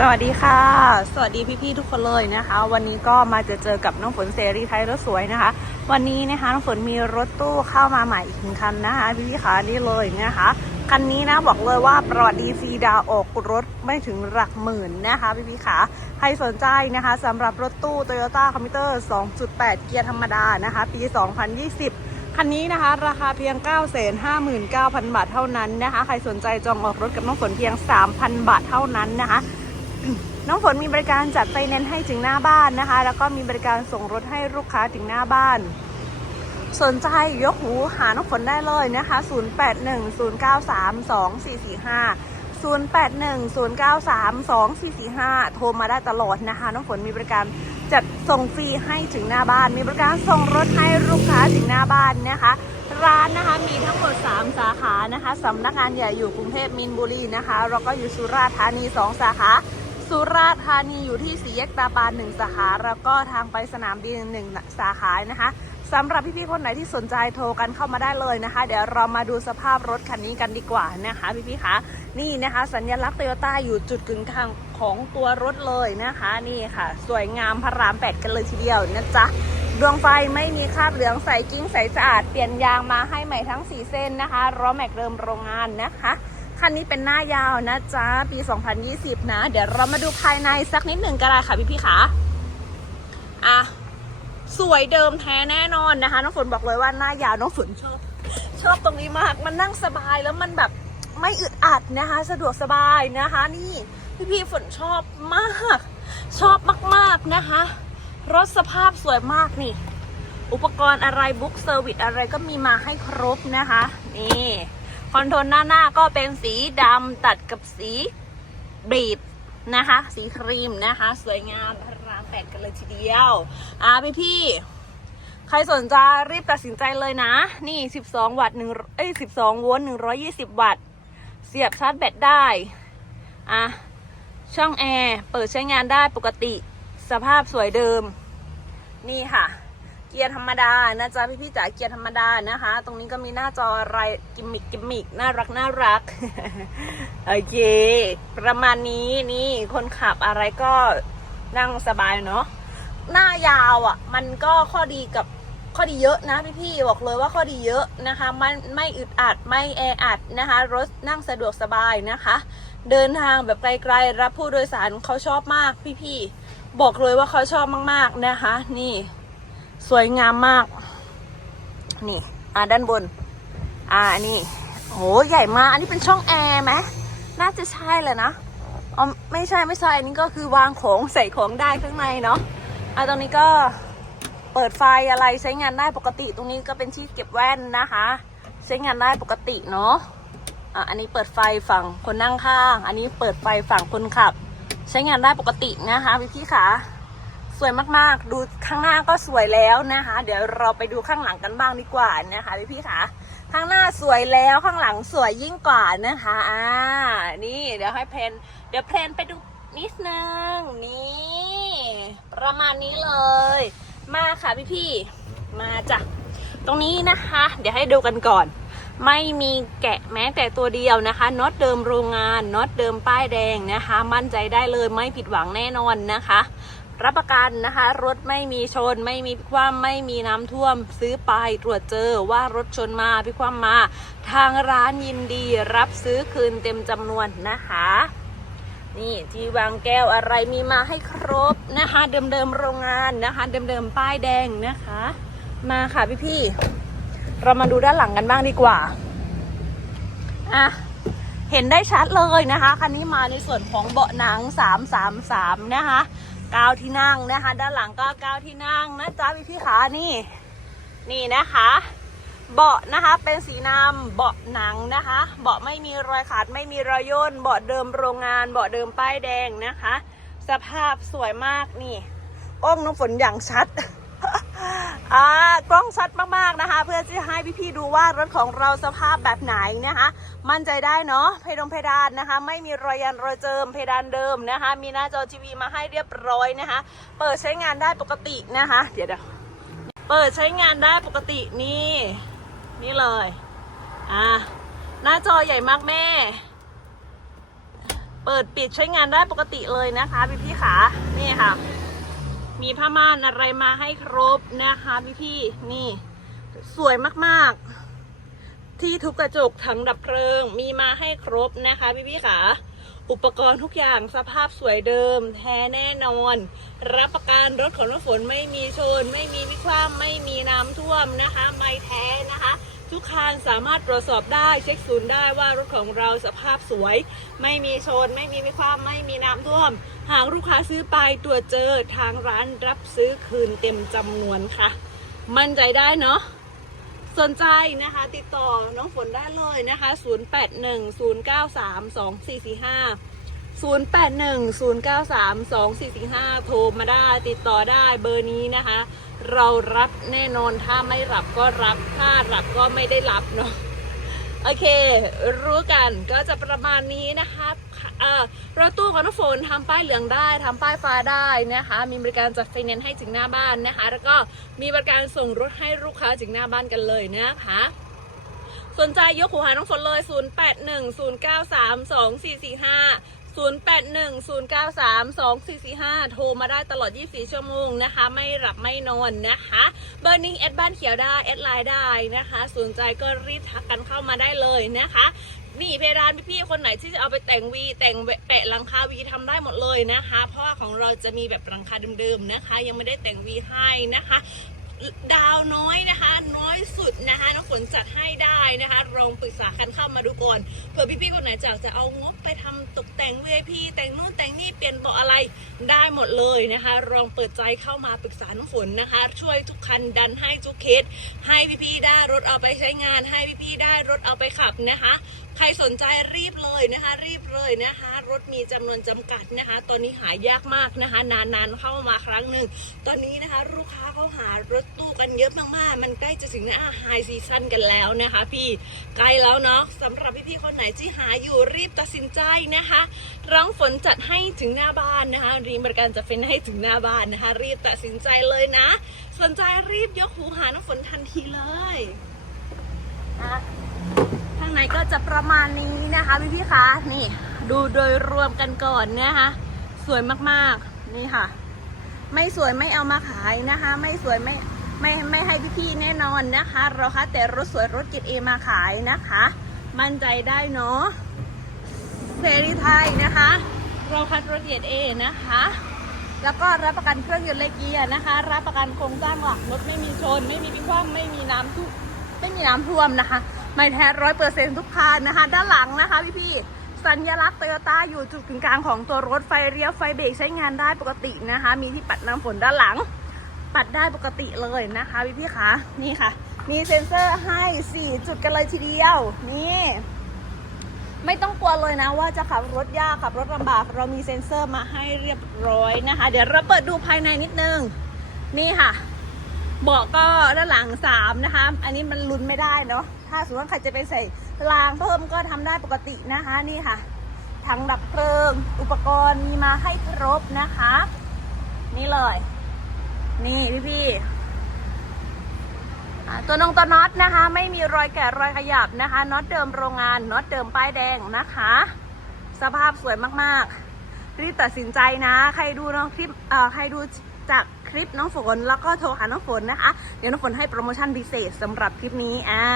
สวัสดีค่ะ สวัสดีพี่ๆทุกคนเลยนะคะ วันนี้ก็มาเจอเจอกับน้องฝนเสรีไทยรถสวยนะคะ วันนี้นะคะน้องฝนมีรถตู้เข้ามาใหม่อีกหนึ่งคันนะคะพี่ๆค่ะนี่เลยนะคะ คันนี้นะบอกเลยว่าประวัติดีซีดาวออกรถไม่ถึงหลักหมื่นนะคะพี่ๆค่ะใครสนใจนะคะสำหรับรถตู้ Toyota c o m m u t e r 2.8 เกียร์ธรรมดานะคะ ปี 2020คันนี้นะคะราคาเพียง 959,000 บาทเท่านั้นนะคะ ใครสนใจจองออกรถกับน้องฝนเพียง 3,000 บาทเท่านั้นนะคะ น้องฝนมีบริการจัดไฟแนนซ์ให้ถึงหน้าบ้านนะคะ แล้วก็มีบริการส่งรถให้ลูกค้าถึงหน้าบ้าน สนใจยกหูหาน้องฝนได้เลยนะคะ 0810932445 0810932445 โทรมาได้ตลอดนะคะ น้องฝนมีบริการจัดส่งฟรีให้ถึงหน้าบ้าน มีบริการส่งรถให้ลูกค้าถึงหน้าบ้านนะคะ ร้านนะคะมีทั้งหมด 3 สาขานะคะสำนักงานใหญ่อยู่กรุงเทพมินบุรีนะคะแล้วก็อยู่สุราษฎร์ธานี 2 สาขา สุราษฎร์ธานีอยู่ที่สีแยกตาปานหนึ่งสาขา แล้วก็ทางไปสนามบินหนึ่งสาขานะคะสำหรับพี่ๆคนไหนที่สนใจโทรกันเข้ามาได้เลยนะคะ เดี๋ยวเรามาดูสภาพรถคันนี้กันดีกว่านะคะพี่ๆคะนี่นะคะ สัญลักษณ์โตโยต้าอยู่จุดกึ่งกลางของตัวรถเลยนะคะนี่ค่ะ สวยงามพระรามแปดกันเลยทีเดียวนะจ๊ะดวงไฟไม่มีคราบเหลืองใสกิ้งใสสะอาดเปลี่ยนยางมาให้ใหม่ทั้ง 4 เส้นนะคะล้อแม็กเดิมโรงงานนะคะ คันนี้เป็นหน้ายาวนะจ๊ะ ปี 2020 นะ เดี๋ยวเรามาดูภายในสักนิดหนึ่งก็ได้ค่ะพี่พี่ๆค่ะอะ สวยเดิมแท้แน่นอนนะคะ น้องฝนบอกเลยว่าหน้ายาวน้องฝนชอบ ชอบตรงนี้มาก มันนั่งสบายแล้วมันแบบไม่อึดอัดนะคะ สะดวกสบายนะคะ นี่พี่พี่ๆฝนชอบมาก ชอบมากๆนะคะ รถสภาพสวยมากนี่ อุปกรณ์อะไรบุ๊กเซอร์วิสอะไรก็มีมาให้ครบนะคะ นี่ คอนโทรลหน้าหน้าก็เป็นสีดำตัดกับสีบีดนะคะ สีครีมนะคะ สวยงามพระรามแปดกันเลยทีเดียว อ่าพี่พี่ๆใครสนใจรีบตัดสินใจเลยนะ นี่ 12 วัตต์หนึ่งเอ้ย12 โวลต์120 วัตต์ เสียบชาร์จแบตได้ อะ ช่องแอร์ เปิดใช้งานได้ปกติ สภาพสวยเดิม นี่ค่ะ เกียร์ธรรมดานะจ๊ะพี่พี่จ๋าเกียร์ธรรมดานะคะ ตรงนี้ก็มีหน้าจออะไรกิมมิกกิมมิกน่ารักน่ารักโอเค ประมาณนี้นี่คนขับอะไรก็นั่งสบายเนาะหน้ายาวอะ่ะ มันก็ข้อดีกับข้อดีเยอะนะพี่พี่บอกเลยว่าข้อดีเยอะนะคะ มันไม่อึดอัดไม่แออัดนะคะ รถนั่งสะดวกสบายนะคะ เดินทางแบบไกลๆรับผู้โดยสารเขาชอบมากพี่ๆบอกเลยว่าเขาชอบมากๆนะคะ นี่ สวยงามมาก นี่ อ่าด้านบน อ่านี่โหใหญ่มาก อันนี้เป็นช่องแอร์ไหมน่าจะใช่แหละนะอ๋อไม่ใช่ไม่ใช่อันนี้ก็คือวางของใส่ของได้ข้างในเนาะอ่าตรงนี้ก็เปิดไฟอะไรใช้งานได้ปกติ ตรงนี้ก็เป็นที่เก็บแว่นนะคะ ใช้งานได้ปกติเนาะอะอันนี้เปิดไฟฝั่งคนนั่งข้าง อันนี้เปิดไฟฝั่งคนขับ ใช้งานได้ปกตินะคะพี่พี่ๆค่ะ สวยมากๆ ดูข้างหน้าก็สวยแล้วนะคะ เดี๋ยวเราไปดูข้างหลังกันบ้างดีกว่านะคะพี่พี่ๆค่ะข้างหน้าสวยแล้วข้างหลังสวยยิ่งกว่านะคะอ่านี่เดี๋ยวให้เพนเดี๋ยวเพนไปดูนิดนึงนี่ประมาณนี้เลย มาค่ะพี่พี่ๆมาจ้ะตรงนี้นะคะ เดี๋ยวให้ดูกันก่อน ไม่มีแกะแม้แต่ตัวเดียวนะคะน็อตเดิมโรงงานน็อตเดิมป้ายแดงนะคะ มั่นใจได้เลยไม่ผิดหวังแน่นอนนะคะ รับประกันนะคะ รถไม่มีชนไม่มีพิคว่ำไม่มีน้ำท่วม ซื้อไปตรวจเจอว่ารถชนมาพิคว่ำมา ทางร้านยินดีรับซื้อคืนเต็มจำนวนนะคะ นี่ที่วางแก้วอะไรมีมาให้ครบนะคะ เดิมๆโรงงานนะคะ เดิมๆป้ายแดงนะคะ มาค่ะพี่ๆเรามาดูด้านหลังกันบ้างดีกว่าอะเห็นได้ชัดเลยนะคะ คันนี้มาในส่วนของเบาะหนัง 333 นะคะ เก้าที่นั่งนะคะ ด้านหลังก็เก้าที่นั่งนะจ๊ะพี่พี่ขานี่ นี่นะคะ เบาะนะคะเป็นสีน้ำเบาะหนังนะคะ เบาะไม่มีรอยขาดไม่มีรอยย่นเบาะเดิมโรงงาน เบาะเดิมป้ายแดงนะคะ สภาพสวยมากนี่ อ้องน้ำฝนอย่างชัด อ่ากล้องชัดมากๆนะคะ เพื่อจะให้พี่ๆดูว่ารถของเราสภาพแบบไหนนะคะ มั่นใจได้เนาะเพดงเพดานนะคะ ไม่มีรอยยันรอยเจิมเพดานเดิมนะคะ มีหน้าจอทีวีมาให้เรียบร้อยนะคะ เปิดใช้งานได้ปกตินะคะ เดี๋ยวเดี๋ยวเปิดใช้งานได้ปกตินี่ นี่เลยอ่าหน้าจอใหญ่มากแม่ เปิดปิดใช้งานได้ปกติเลยนะคะพี่พี่ๆขานี่ค่ะ มีผ้าม่านอะไรมาให้ครบนะคะพี่พี่นี่ สวยมากๆ ที่ทุบกระจกถังดับเพลิง มีมาให้ครบนะคะ พี่พี่ขาอุปกรณ์ทุกอย่างสภาพสวยเดิม แท้แน่นอน รับประกันรถของน้ำฝนไม่มีชน ไม่มีวิคว่ำไม่มีน้ำท่วมนะคะ ไม่แท้นะคะ ทุกคันสามารถตรวจสอบได้เช็คศูนย์ได้ว่ารถของเราสภาพสวย ไม่มีชน ไม่มีวิคว่ำไม่มีน้ำท่วม หากลูกค้าซื้อไปตรวจเจอทางร้านรับซื้อคืนเต็มจำนวนค่ะ มั่นใจได้เนาะสนใจนะคะติดต่อน้องฝนได้เลยนะคะ 0810932445 0810932445 โทรมาได้ติดต่อได้เบอร์นี้นะคะ เรารับแน่นอนถ้าไม่รับก็รับถ้ารับก็ไม่ได้รับเนาะโอเค รู้กันก็จะประมาณนี้นะคะเอ่อรถตู้ของน้ำฝนทำป้ายเหลืองได้ทำป้ายฟ้าได้นะคะ มีบริการจัดไฟแนนซ์ให้ถึงหน้าบ้านนะคะ แล้วก็มีบริการส่งรถให้ลูกค้าถึงหน้าบ้านกันเลยนะคะสนใจยกหูหาน้องฝนเลย 0810932445 0810932445 โทรมาได้ตลอด 24 ชั่วโมงนะคะ ไม่หลับไม่นอนนะคะ เบอร์นิ่งแอดบ้านเขียวได้แอดไลน์ได้นะคะสนใจก็รีบทักกันเข้ามาได้เลยนะคะนี่เพดานพี่ๆคนไหนที่จะเอาไปแต่งวีแต่งแปะหลังคาวีทำได้หมดเลยนะคะ เพราะว่าของเราจะมีแบบหลังคาเดิมๆนะคะ ยังไม่ได้แต่งวีให้นะคะ ดาวน้อยนะคะ น้อยสุดนะคะน้องฝนจัดให้ได้นะคะลองปรึกษากันเข้ามาดูก่อนเผื่อพี่ๆคนไหนอยากจะเอางบไปทำตกแต่ง VIP แต่งนู่นแต่งนี่เปลี่ยนเบาะอะไรได้หมดเลยนะคะลองเปิดใจเข้ามาปรึกษาน้องฝนนะคะ ช่วยทุกคันดันให้ทุกเคสให้พี่ๆได้รถเอาไปใช้งาน ให้พี่ๆได้รถเอาไปขับนะคะ ใครสนใจรีบเลยนะคะ รีบเลยนะคะ รถมีจำนวนจำกัดนะคะ ตอนนี้หายากมากนะคะ นานๆเข้ามาครั้งหนึ่งตอนนี้นะคะ ลูกค้าเขาหารถตู้กันเยอะมากๆ มันใกล้จะถึงหน้าไฮซีซั่นกันแล้วนะคะ พี่ใกล้แล้วเนาะสำหรับพี่ๆคนไหนที่หาอยู่รีบตัดสินใจนะคะร้องฝนจัดให้ถึงหน้าบ้านนะคะรีบริการจะเป็นให้ถึงหน้าบ้านนะคะ รีบตัดสินใจเลยนะ สนใจรีบยกหูหาน้ำฝนทันทีเลยอะ ข้างในก็จะประมาณนี้นะคะพี่พี่คะนี่ดูโดยรวมกันก่อนนะคะสวยมากๆนี่ค่ะ ไม่สวยไม่เอามาขายนะคะ ไม่สวยไม่ไม่ไม่ให้พี่พี่ๆแน่นอนนะคะเราคะแต่รถสวยรถเกียร์เอมาขายนะคะ มั่นใจได้เนาะเสรีไทยนะคะเราคัดรถเกียรติเอนะคะ แล้วก็รับประกันเครื่องยนต์เลเกียร์นะคะ รับประกันโครงสร้างหลักรถไม่มีชน ไม่มีพิคว่ำไม่มีน้ำท่วมไม่มีน้ำท่วมนะคะ ไม่แท้ร้อยเปอร์เซ็นทุกคันนะคะ ด้านหลังนะคะพี่พี่สัญลักษณ์โตโยต้าอยู่จุดกึ่งกลางของตัวรถไฟเลี้ยวไฟเบรกใช้งานได้ปกตินะคะ มีที่ปัดน้ำฝนด้านหลัง ปัดได้ปกติเลยนะคะพี่พี่คะนี่ค่ะ มีเซ็นเซอร์ให้ 4 จุดกันเลยทีเดียว นี่ไม่ต้องกลัวเลยนะว่าจะขับรถยากขับรถลำบาก เรามีเซ็นเซอร์มาให้เรียบร้อยนะคะ เดี๋ยวเราเปิดดูภายในนิดนึง นี่ค่ะ เบาะก็ด้านหลังสามนะคะ อันนี้มันลุ้นไม่ได้เนาะ ถ้าสมมติว่าใครจะไปใส่รางเพิ่มก็ทำได้ปกตินะคะนี่ค่ะถังดับเพลิง อุปกรณ์มีมาให้ครบนะคะ นี่เลย นี่พี่พี่ๆตัวนงตัวน็อตนะคะ ไม่มีรอยแกะรอยขยับนะคะน็อตเดิมโรงงานน็อตเดิมป้ายแดงนะคะ สภาพสวยมากๆรีบตัดสินใจนะ ใครดูน้องคลิปอ่อใครดูจาก คลิปน้องฝนแล้วก็โทรหาน้องฝนนะคะ เดี๋ยวน้องฝนให้โปรโมชั่นพิเศษสำหรับคลิปนี้อ่า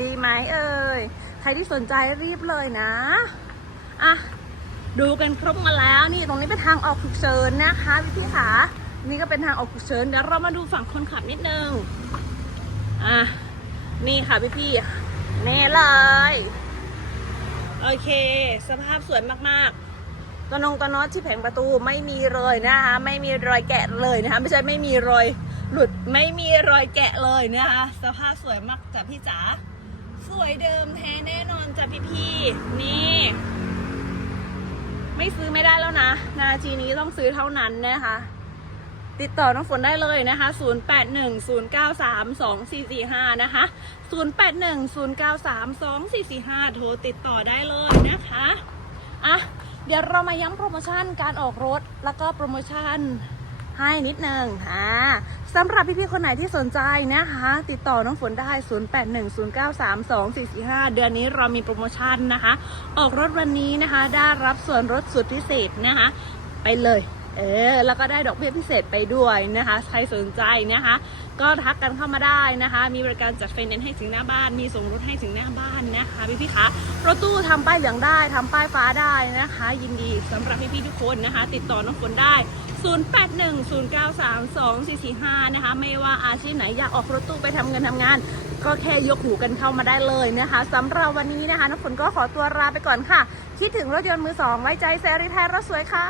ดีไหมเอ่ยใครที่สนใจรีบเลยนะอะดูกันครบมาแล้วนี่ตรงนี้เป็นทางออกฉุกเฉินนะคะพี่พี่ๆค่ะนี่ก็เป็นทางออกฉุกเฉินเดี๋ยวเรามาดูฝั่งคนขับนิดนึงอะนี่ค่ะพี่พี่นี่เลย โอเค สภาพสวยมากๆ ตัวนงตัวน็อตที่แผงประตูไม่มีเลยนะคะ ไม่มีรอยแกะเลยนะคะ ไม่ใช่ไม่มีรอยหลุดไม่มีรอยแกะเลยนะคะ สภาพสวยมากจ้ะพี่จ๋าสวยเดิมแท้แน่นอนจ้ะพี่พี่นี่ ไม่ซื้อไม่ได้แล้วนะ นาทีนี้ต้องซื้อเท่านั้นนะคะติดต่อน้องฝนได้เลยนะคะ 0810932445 นะคะ 0810932445 โทรติดต่อได้เลยนะคะ อะ เดี๋ยวเรามาย้ำโปรโมชั่นการออกรถ แล้วก็โปรโมชั่นให้นิดนึงอ่าสำหรับพี่ๆคนไหนที่สนใจนะคะ ติดต่อน้องฝนได้ 0810932445 เดือนนี้เรามีโปรโมชั่นนะคะ ออกรถวันนี้นะคะ ได้รับส่วนลดสุดพิเศษนะคะ ไปเลย เออแล้วก็ได้ดอกเบี้ยพิเศษไปด้วยนะคะ ใครสนใจนะคะ ก็ทักกันเข้ามาได้นะคะ มีบริการจัดไฟแนนซ์ให้ถึงหน้าบ้าน มีส่งรถให้ถึงหน้าบ้านนะคะพี่พี่คะรถตู้ทำป้ายเหลืองได้ทำป้ายฟ้าได้นะคะ ยินดีสำหรับพี่พี่ๆทุกคนนะคะ ติดต่อน้องฝนได้ 0810932445 นะคะ ไม่ว่าอาชีพไหนอยากออกรถตู้ไปทำเงินทำงาน ก็แค่ยกหูกันเข้ามาได้เลยนะคะสำหรับวันนี้นะคะน้องฝนก็ขอตัวลาไปก่อนค่ะ คิดถึงรถยนต์มือสองไว้ใจแซรีไทยรถสวยค่ะ